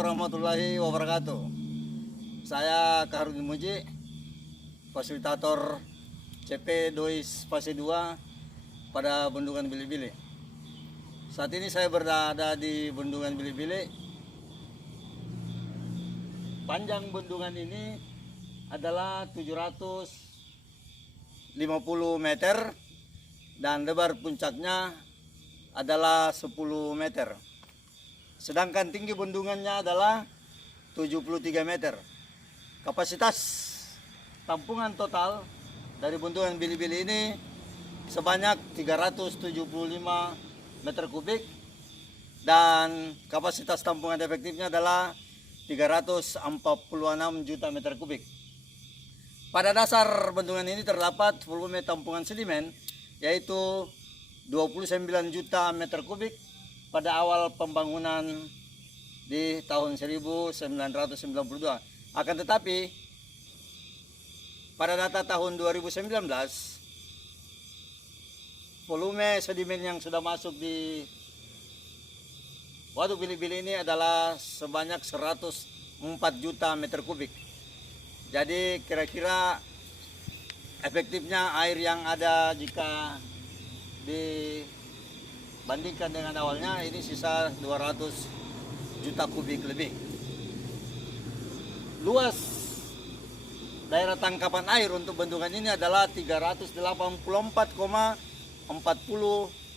warahmatullahi wabarakatuh. Saya Kaharudin Muji, fasilitator CP Dois Fase 2 pada Bendungan Bili-Bili. Saat ini saya berada di Bendungan Bili-Bili. Panjang bendungan ini adalah 750 meter dan lebar puncaknya adalah 10 meter. Sedangkan tinggi bendungannya adalah 73 meter. Kapasitas tampungan total dari bendungan Bili-Bili ini sebanyak 375 meter kubik dan kapasitas tampungan efektifnya adalah 346 juta meter kubik. Pada dasar bendungan ini terdapat volume tampungan sedimen yaitu 29 juta meter kubik pada awal pembangunan di tahun 1992. Akan tetapi pada data tahun 2019 volume sedimen yang sudah masuk di Waduk Bili-Bili ini adalah sebanyak 104 juta meter kubik. Jadi kira-kira efektifnya air yang ada jika dibandingkan dengan awalnya ini sisa 200 juta kubik lebih. Luas daerah tangkapan air untuk bendungan ini adalah 384,40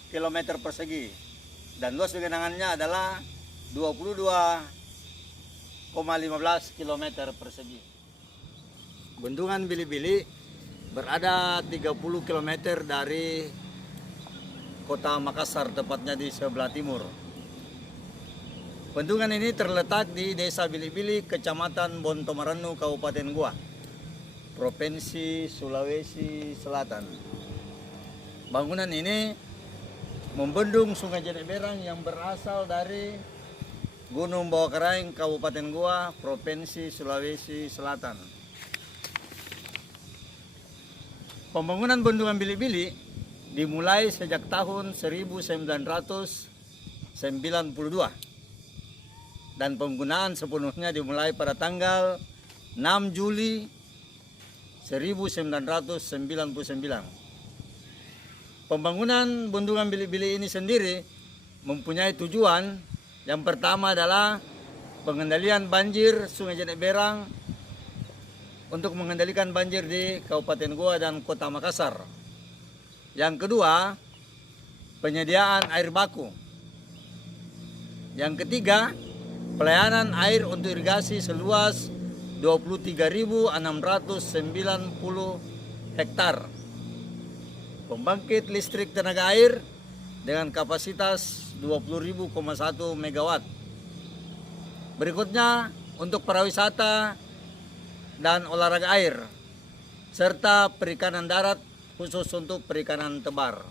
km persegi dan luas genangannya adalah 22,15 km persegi. Bendungan Bili-Bili berada 30 km dari kota Makassar, tepatnya di sebelah timur. Bendungan ini terletak di Desa Bili-Bili, Kecamatan Bontomaranu, Kabupaten Goa, Provinsi Sulawesi Selatan. Bangunan ini membendung Sungai Jeneberang yang berasal dari Gunung Bawah Karaeng, Kabupaten Goa, Provinsi Sulawesi Selatan. Pembangunan bendungan Bili-Bili dimulai sejak tahun 1992 dan penggunaan sepenuhnya dimulai pada tanggal 6 Juli 1999. Pembangunan bendungan Bili-Bili ini sendiri mempunyai tujuan. Yang pertama adalah pengendalian banjir Sungai Jeneberang untuk mengendalikan banjir di Kabupaten Goa dan Kota Makassar. Yang kedua, penyediaan air baku. Yang ketiga, pelayanan air untuk irigasi seluas 23.690 hektar. Pembangkit listrik tenaga air dengan kapasitas 20.1 megawatt. Berikutnya untuk pariwisata dan olahraga air serta perikanan darat khusus untuk perikanan tebar.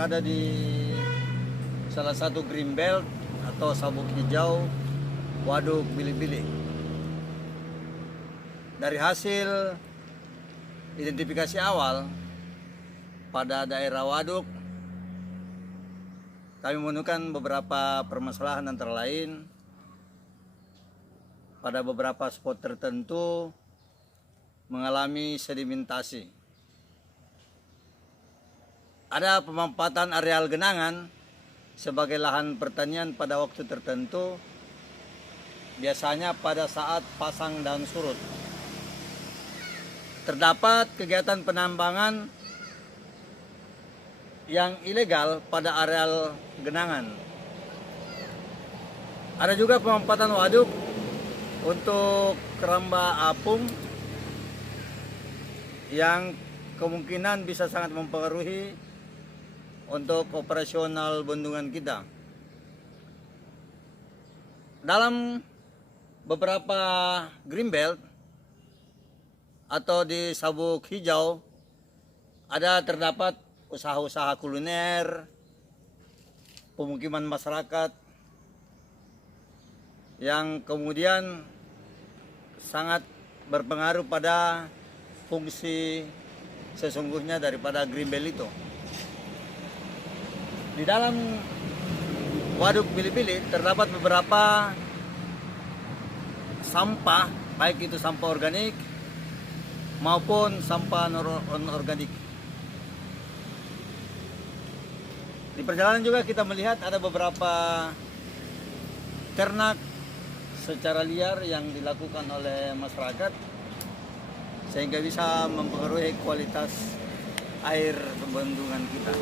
berada di salah satu green belt atau sabuk hijau Waduk Bili-Bili. Dari hasil identifikasi awal pada daerah waduk, kami menemukan beberapa permasalahan, antara lain pada beberapa spot tertentu mengalami sedimentasi. Ada pemanfaatan areal genangan sebagai lahan pertanian pada waktu tertentu, biasanya pada saat pasang dan surut. Terdapat kegiatan penambangan yang ilegal pada areal genangan. Ada juga pemanfaatan waduk untuk keramba apung yang kemungkinan bisa sangat mempengaruhi untuk operasional bendungan kita. Dalam beberapa green belt atau di sabuk hijau ada terdapat usaha-usaha kuliner, pemukiman masyarakat yang kemudian sangat berpengaruh pada fungsi sesungguhnya daripada green belt itu. Di dalam Waduk Bili-Bili terdapat beberapa sampah, baik itu sampah organik maupun sampah non-organik. Di perjalanan juga kita melihat ada beberapa ternak secara liar yang dilakukan oleh masyarakat, sehingga bisa mempengaruhi kualitas air bendungan kita.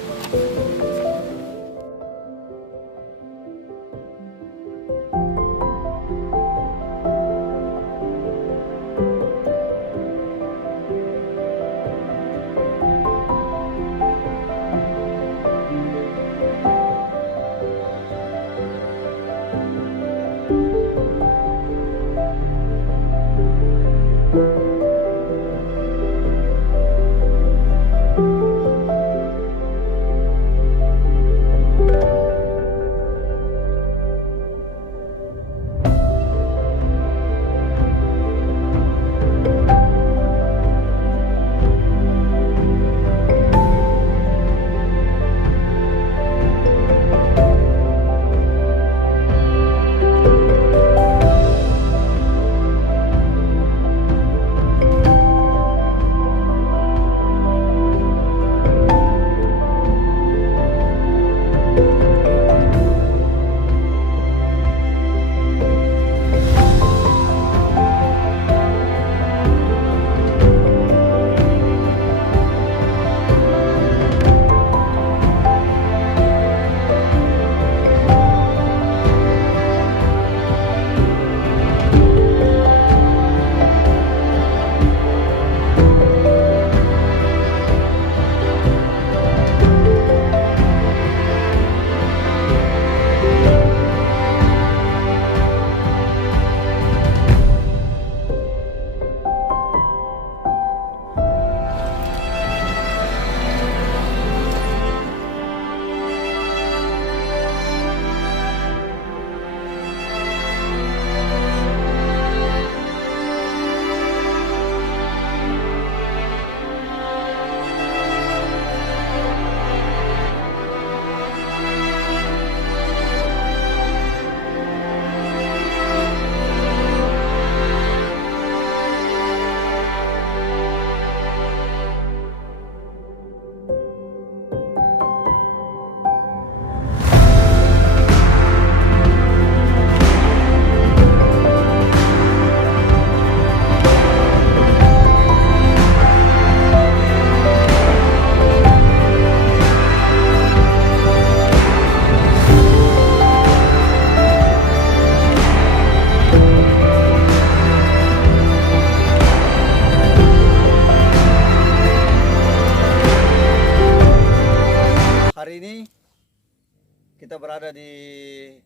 Kita berada di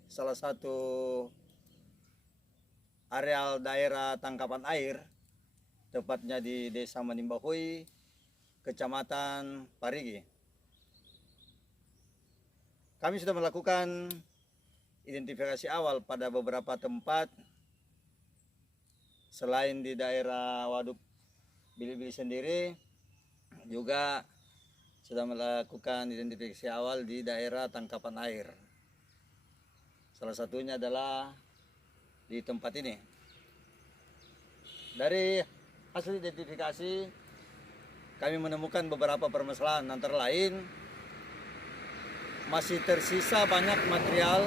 salah satu areal daerah tangkapan air, tepatnya di Desa Manimbahui, Kecamatan Parigi. kami sudah melakukan identifikasi awal pada beberapa tempat selain di daerah Waduk Bili-Bili sendiri, juga sudah melakukan identifikasi awal di daerah tangkapan air. Salah satunya adalah di tempat ini. Dari hasil identifikasi kami menemukan beberapa permasalahan, antara lain masih tersisa banyak material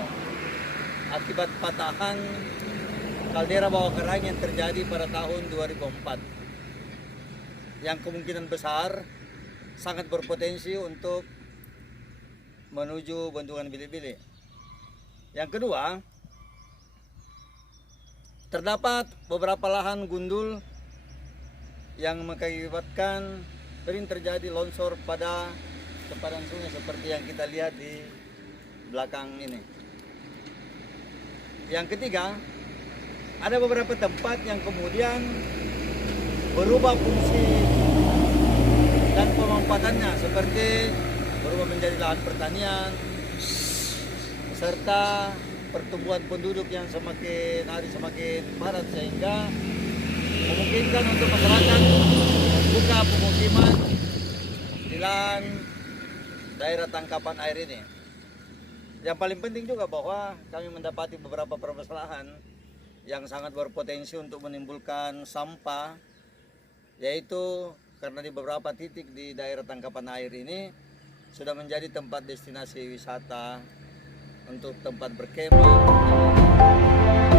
akibat patahan kaldera bawah karang yang terjadi pada tahun 2004, yang kemungkinan besar sangat berpotensi untuk menuju bendungan Bili-Bili. Yang kedua, terdapat beberapa lahan gundul yang mengakibatkan sering terjadi longsor pada sempadan sungai seperti yang kita lihat di belakang ini. Yang ketiga, ada beberapa tempat yang kemudian berubah fungsi dan pemanfaatannya, seperti berubah menjadi lahan pertanian serta pertumbuhan penduduk yang semakin hari semakin padat, sehingga memungkinkan untuk masyarakat membuka pemukiman di lahan daerah tangkapan air ini. Yang paling penting juga bahwa kami mendapati beberapa permasalahan yang sangat berpotensi untuk menimbulkan sampah, yaitu karena di beberapa titik di daerah tangkapan air ini sudah menjadi tempat destinasi wisata untuk tempat berkemah.